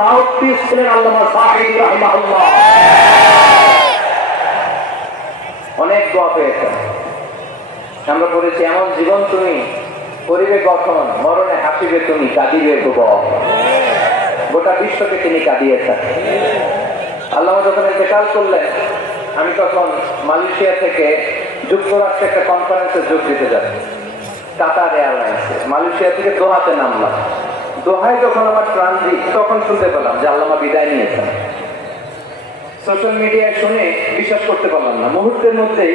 Mouthpiece ছিলেন আল্লামা সাঈদী রাহিমাহুল্লাহ। অনেক দোয়া পেয়েছেন। আমরা পড়েছি, এমন জীবন তুমি করিবে গঠন, মরণে হাসিবে তুমি, কাঁদিবে ভুবন। গোটা বিশ্বকে তিনি কাঁদিয়েছেন। আল্লামা যখন ইন্তেকাল করলেন, আমি তখন মালয়েশিয়া থেকে যুক্তরাষ্ট্রে একটা কনফারেন্সে যোগ দিতে যাচ্ছি, কাতার এয়ারলাইন্সে। মালয়েশিয়া থেকে দোহাতে নামলাম। দোহায় যখন আমার ট্রানজিট, তখন শুনতে পেলাম যে আল্লামা বিদায় নিয়েছেন। সোশ্যাল মিডিয়ায় শুনে বিশ্বাস করতে পারলাম না। মুহূর্তের মধ্যেই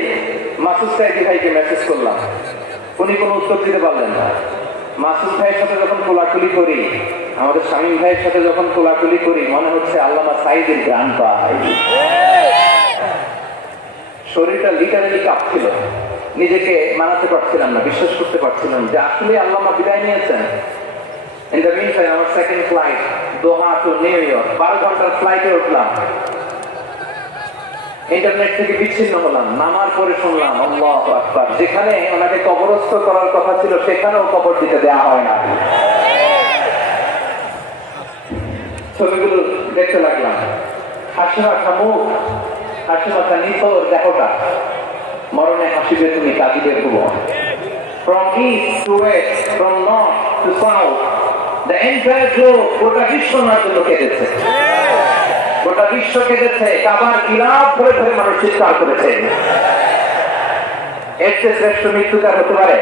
মাসুদ সাইদি ভাইকে মেসেজ করলাম, উনি কোনো উত্তর দিতে পারলেন না। মাসুদ ভাইয়ের সাথে যখন কোলাকুলি করি, আমাদের শামীম ভাইয়ের সাথে যখন কোলাকুলি করি, মনে হচ্ছে আল্লামা সাইদের গান পাই। শরীরটা লিটারালি কাঁপছিল, নিজেকে মানাতে পারছিলাম না, বিশ্বাস করতে পারছিলাম যে আসলে আল্লামা বিদায় নিয়েছেন। ইন দ্য মিন টাইম আমার সেকেন্ড ফ্লাইট দোহা টু নিউ ইয়র্ক, 12 ঘন্টার ফ্লাইটে উঠলাম। ইন্টারনেট থেকে বিচ্ছিন্ন হলাম। নামার পরে শুনলাম আল্লাহু আকবার, যেখানে ওনাকে কবরস্থ করার কথা ছিল সেখানেও কবর দিতে দেওয়া হয় না। ছবিগুলো দেখতে লাগলাম, হাসি মাখা মুখ, হাসি মাখা নিথর দেহটা, মরণে হাসিবে তুমি, কাঁদিবে ভুবন। From east to west, from north to south, the entire globe, গোটা বিশ্ব ওনার জন্য কেঁদেছে। গোটা বিশ্ব কেঁদেছে, কাবার গিলাফ ধরে ধরে মানুষ চিৎকার করেছে। এর চেয়ে শ্রেষ্ঠ মৃত্যুকার হতে পারে?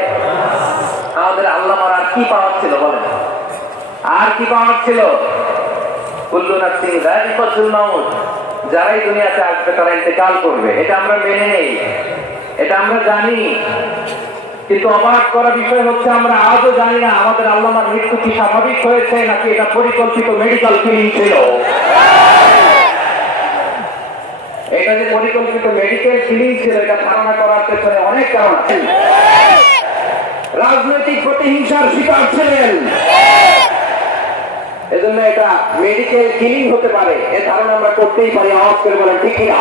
আমাদের আল্লামার আর কি পাওয়ার ছিল বলেন? আর কি পাওয়ার ছিল? কুল্লু নাফসিন যায়িকাতুল মাউত, যারাই দুনিয়াতে আসবে তারা ইন্তেকাল করবে, এটা আমরা মেনে নেই, এটা আমরা জানি। কিন্তু অবাক করা বিষয় হচ্ছে, আমরা আজও জানি না আমাদের আল্লামার মৃত্যু কি স্বাভাবিক হয়েছে নাকি এটা পরিকল্পিত মেডিকেল কিলিং ছিল। এটা যে পরিকল্পিত মেডিকেল কিলিং ছিল, এটা ধারণা করার পেছনে অনেক কারণ আছে। রাজনৈতিক প্রতিহিংসার শিকার ছিলেন, এজন্য এটা মেডিকেল কিলিং হতে পারে, এ ধারণা আমরা করতেই পারি। আওয়াজ করে বলেন ঠিক না?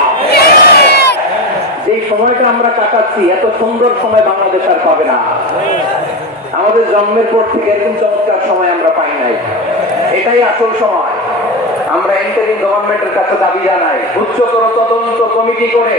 যে সময়টা আমরা কাটাচ্ছি, এত সুন্দর সময় বাংলাদেশ আর পাবে না। আমাদের জন্মের পর থেকে এরকম চমৎকার সময় আমরা পাই নাই। এটাই আসল সময়। আমরা ইন্টারিম গভর্নমেন্টের কাছে দাবি জানাই, উচ্চতর তদন্ত কমিটি করে